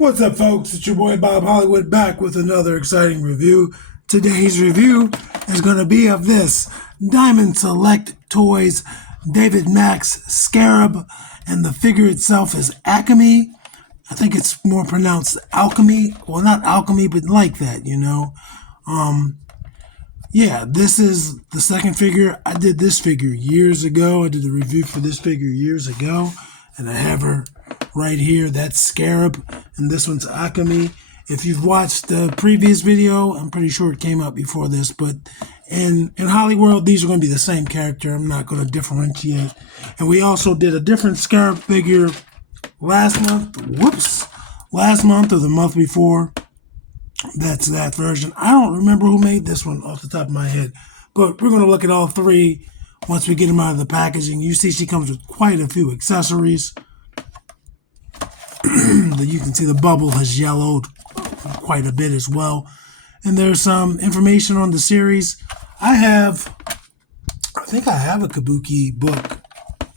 What's up, folks? It's your boy Bob Hollywood back with another exciting review. Today's review is going to be of this Diamond Select Toys David Mack's Scarab, and the figure itself is Akemi. I think it's more pronounced Alchemy. Well, not alchemy, but like that, you know. Yeah, this is the second figure. I did this figure years ago. I did a review for this figure years ago, and I have her right here. That's Scarab, and this one's Akemi. If you've watched the previous video, I'm pretty sure it came out before this, but in Hollyworld, these are going to be the same character. I'm not going to differentiate. And we also did a different Scarab figure last month. Last month or the month before. That's that version. I don't remember who made this one off the top of my head, but we're going to look at all three once we get them out of the packaging. You see she comes with quite a few accessories. You can see the bubble has yellowed quite a bit as well. And there's some information on the series. I think I have a Kabuki book.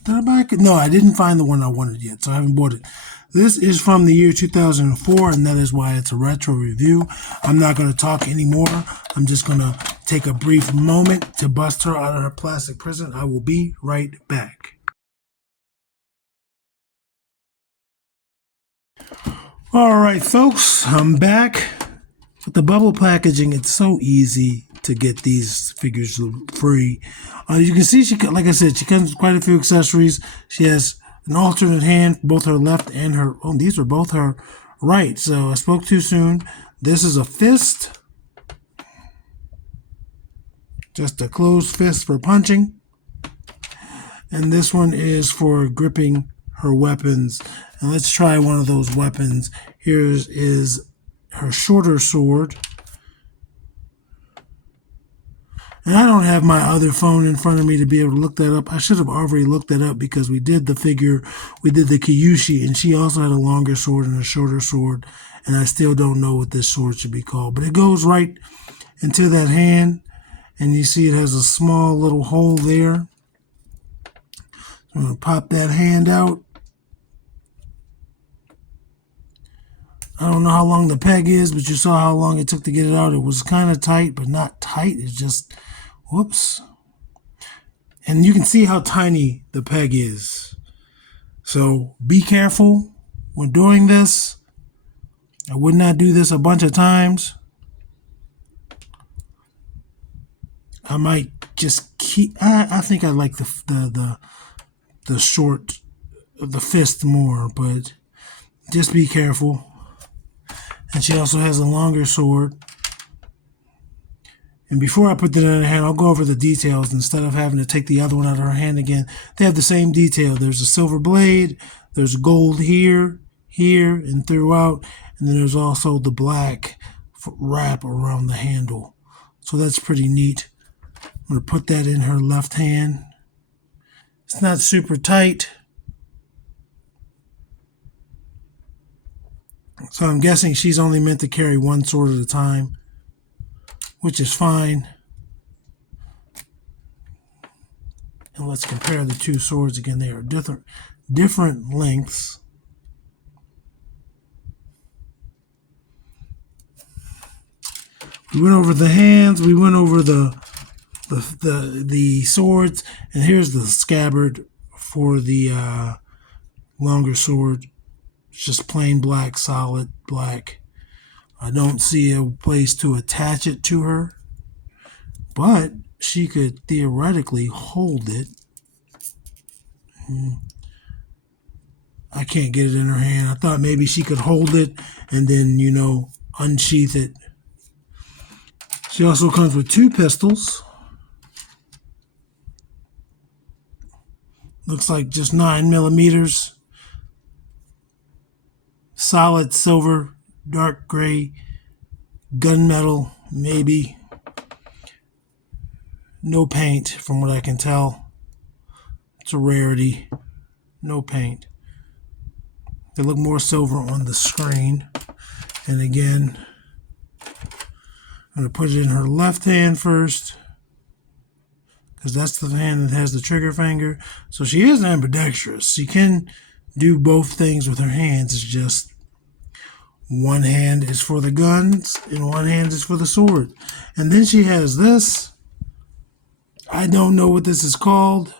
Did I buy it? No, I didn't find the one I wanted yet, so I haven't bought it. This is from the year 2004, and that is why it's a retro review. I'm not going to talk anymore. I'm just going to take a brief moment to bust her out of her plastic prison. I will be right back. All right, folks, I'm back. With the bubble packaging, it's so easy to get these figures free. You can see, like I said, she comes with quite a few accessories. She has an alternate hand, both her left and her, these are both her right. So I spoke too soon. This is a fist. Just a closed fist for punching. And this one is for gripping her weapons. And let's try one of those weapons. Here is her shorter sword. And I don't have my other phone in front of me to be able to look that up. I should have already looked that up because we did the figure, we did the Kyushi, and she also had a longer sword and a shorter sword. And I still don't know what this sword should be called. But it goes right into that hand. And you see it has a small little hole there. So I'm going to pop that hand out. I don't know how long the peg is, but you saw how long it took to get it out. It was kind of tight, but not tight. It's just, whoops. And you can see how tiny the peg is. So be careful when doing this. I would not do this a bunch of times. I might just keep, I think I like the short, the fist more, but just be careful. And she also has a longer sword. And before I put that in her hand, I'll go over the details instead of having to take the other one out of her hand again. They have the same detail. There's a silver blade. There's gold here, and throughout. And then there's also the black wrap around the handle. So that's pretty neat. I'm going to put that in her left hand. It's not super tight. So I'm guessing she's only meant to carry one sword at a time, which is fine. And let's compare the two swords again. They are different lengths. We went over the hands. We went over the swords, and here's the scabbard for the longer sword. It's just plain black, solid black. I don't see a place to attach it to her, but she could theoretically hold it. I can't get it in her hand. I thought maybe she could hold it and then, unsheath it. She also comes with two pistols. Looks like just 9mm. Solid silver, dark gray, gunmetal, maybe. No paint, from what I can tell. It's a rarity. No paint. They look more silver on the screen. And again, I'm going to put it in her left hand first, because that's the hand that has the trigger finger. So she is ambidextrous. She can do both things with her hands. It's just One hand is for the guns and one hand is for the sword. And then she has this. I don't know what this is called,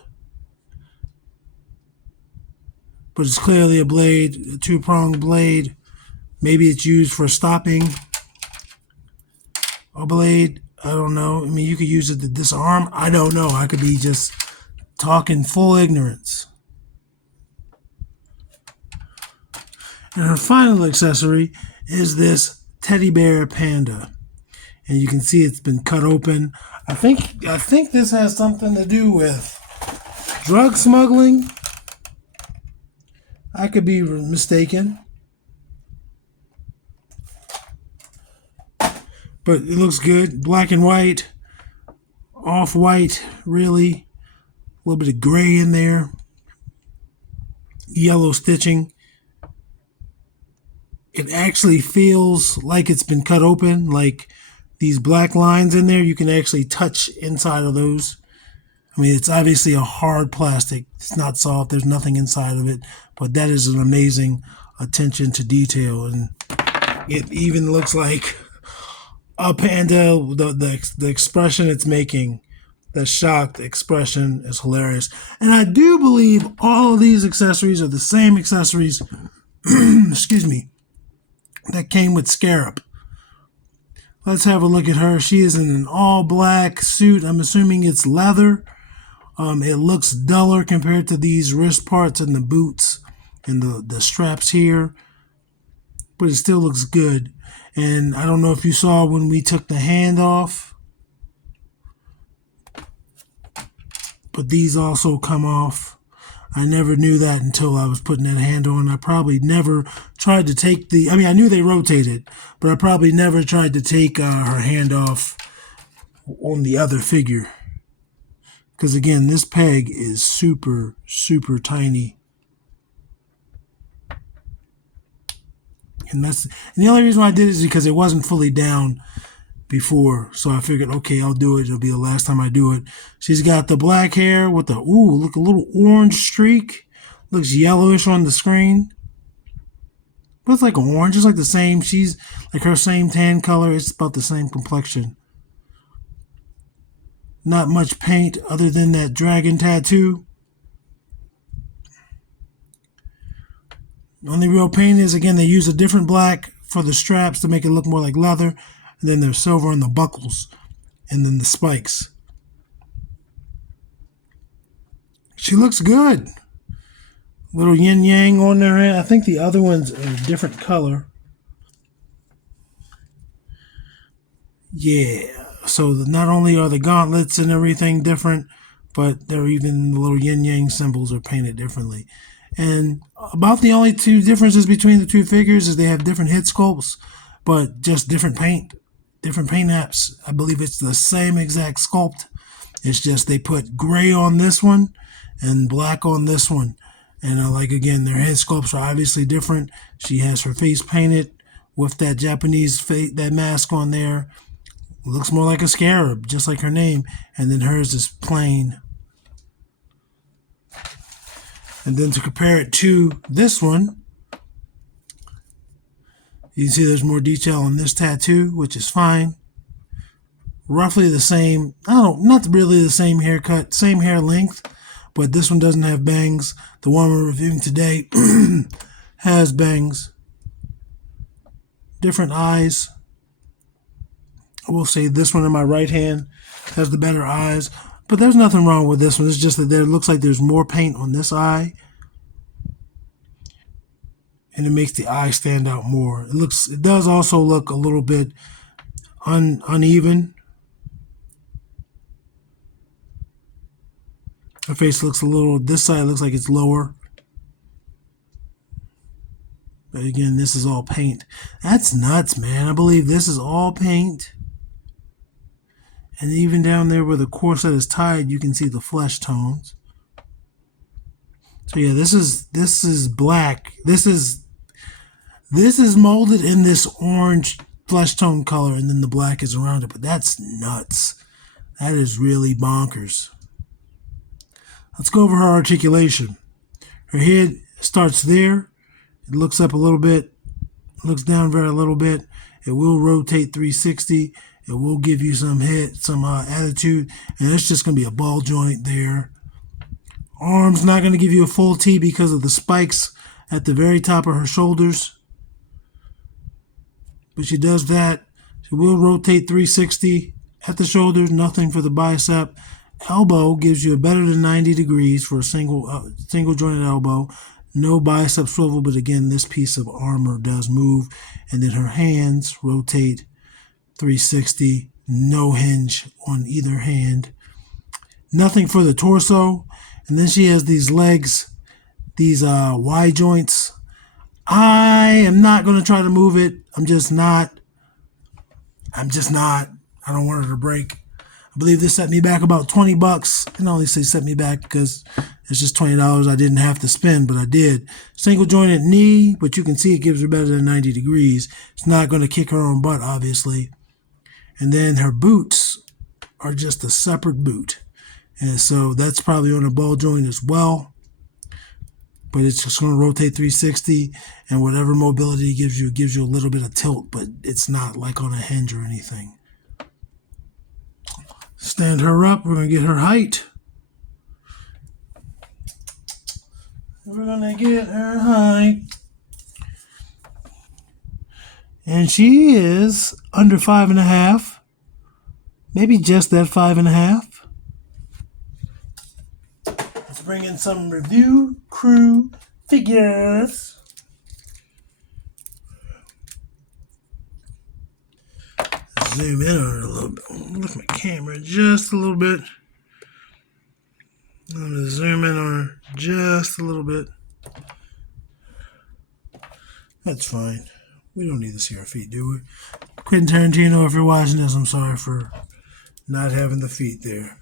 but it's clearly a blade, a two-pronged blade. Maybe it's used for stopping a blade. I don't know. I mean, you could use it to disarm. I don't know. I could be just talking full ignorance. And her final accessory is this teddy bear panda. And you can see it's been cut open. I think this has something to do with drug smuggling. I could be mistaken. But it looks good. Black and white. Off-white, really. A little bit of gray in there. Yellow stitching. It actually feels like it's been cut open. Like these black lines in there, you can actually touch inside of those. I mean, it's obviously a hard plastic. It's not soft. There's nothing inside of it. But that is an amazing attention to detail. And it even looks like a panda. The expression it's making, the shocked expression, is hilarious. And I do believe all of these accessories are the same accessories, excuse me, that came with Scarab. Let's have a look at her. She is in an all-black suit. I'm assuming it's leather. It looks duller compared to these wrist parts and the boots and the straps here. But it still looks good. And I don't know if you saw when we took the hand off. But these also come off. I never knew that until I was putting that hand on. I probably never tried to take I knew they rotated, but I probably never tried to take her hand off on the other figure. Because again, this peg is super, super tiny. And the only reason why I did it is because it wasn't fully down before. So I figured, okay, I'll do it. It'll be the last time I do it. She's got the black hair with the, look, a little orange streak. Looks yellowish on the screen. Looks like orange, just like the same. She's like her same tan color. It's about the same complexion. Not much paint other than that dragon tattoo. The only real paint is, again, they use a different black for the straps to make it look more like leather. And then there's silver on the buckles. And then the spikes. She looks good. Little yin-yang on their hand. I think the other one's a different color. Yeah. So not only are the gauntlets and everything different, but they're even the little yin-yang symbols are painted differently. And about the only two differences between the two figures is they have different head sculpts, but just different paint apps. I believe it's the same exact sculpt. It's just they put gray on this one and black on this one. And again, their head sculpts are obviously different. She has her face painted with that Japanese that mask on there. Looks more like a scarab, just like her name. And then hers is plain. And then to compare it to this one, you can see there's more detail on this tattoo, which is fine. Roughly the same, not really the same haircut, same hair length, but this one doesn't have bangs. The one we're reviewing today has bangs. Different eyes. I will say this one in my right hand has the better eyes, but there's nothing wrong with this one. It's just that there looks like there's more paint on this eye, and it makes the eye stand out more. It does also look a little bit uneven. Her face looks this side looks like it's lower. But again, this is all paint. That's nuts, man. I believe this is all paint. And even down there where the corset is tied, you can see the flesh tones. So yeah, this is black. This is molded in this orange flesh tone color, and then the black is around it. But that's nuts. That is really bonkers. Let's go over her articulation. Her head starts there. It looks up a little bit looks down very little bit. It will rotate 360. It will give you some hit, some attitude, and it's just going to be a ball joint there. Arm's not going to give you a full T because of the spikes at the very top of her shoulders. But she does that. She will rotate 360 at the shoulders, nothing for the bicep. Elbow gives you a better than 90 degrees for a single jointed elbow. No bicep swivel, but again, this piece of armor does move. And then her hands rotate 360, no hinge on either hand. Nothing for the torso. And then she has these legs, these Y joints. I am not going to try to move it. I'm just not. I don't want her to break. I believe this set me back about $20. And I only say set me back because it's just $20 I didn't have to spend, but I did. Single jointed knee, but you can see it gives her better than 90 degrees. It's not going to kick her own butt, obviously. And then her boots are just a separate boot. And so that's probably on a ball joint as well. But it's just going to rotate 360, and whatever mobility it gives you a little bit of tilt, but it's not like on a hinge or anything. Stand her up. We're going to get her height. We're going to get her height. And she is under 5.5. Maybe just that 5.5. Let's bring in some review crew figures. Zoom in on it a little bit. Lift my camera just a little bit. I'm going to zoom in on her just a little bit. That's fine. We don't need to see her feet, do we? Quentin Tarantino, if you're watching this, I'm sorry for not having the feet there.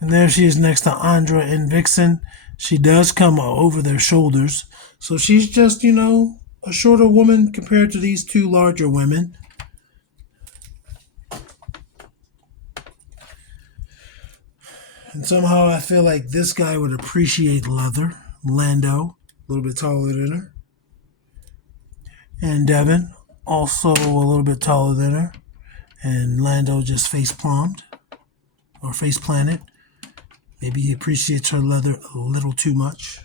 And there she is next to Andra and Vixen. She does come over their shoulders. So she's just, a shorter woman compared to these two larger women. And somehow I feel like this guy would appreciate leather. Lando, a little bit taller than her. And Devin, also a little bit taller than her. And Lando just face-palmed. Or face-planted. Maybe he appreciates her leather a little too much.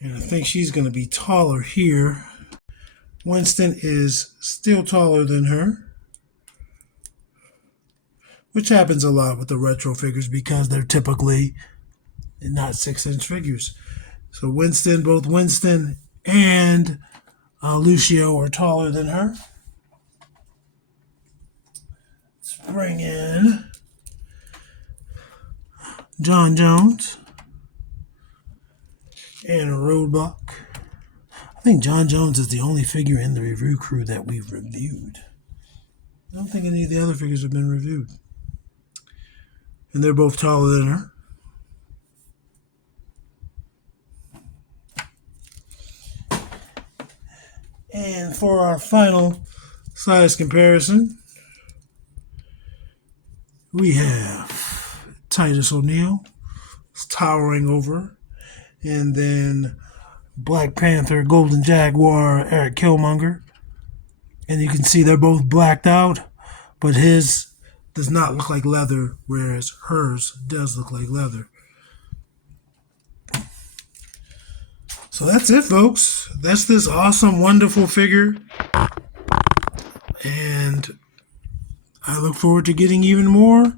And I think she's going to be taller here. Winston is still taller than her, which happens a lot with the retro figures because they're typically not 6-inch figures. So both Winston and Lucio are taller than her. Let's bring in John Jones and a Roadblock. I think John Jones is the only figure in the review crew that we've reviewed. I don't think any of the other figures have been reviewed. And they're both taller than her. And for our final size comparison, we have Titus O'Neil towering over, and then Black Panther, Golden Jaguar, Eric Killmonger. And you can see they're both blacked out, but his does not look like leather, whereas hers does look like leather. So that's it, folks. That's this awesome, wonderful figure. And I look forward to getting even more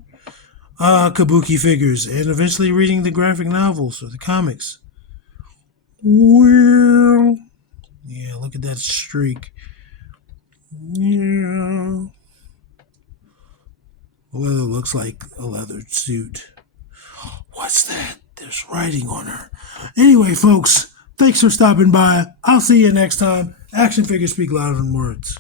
Kabuki figures and eventually reading the graphic novels or the comics. Well, yeah, look at that streak. Yeah. Leather looks like a leather suit. What's that? There's writing on her. Anyway, folks, thanks for stopping by. I'll see you next time. Action figures speak louder than words.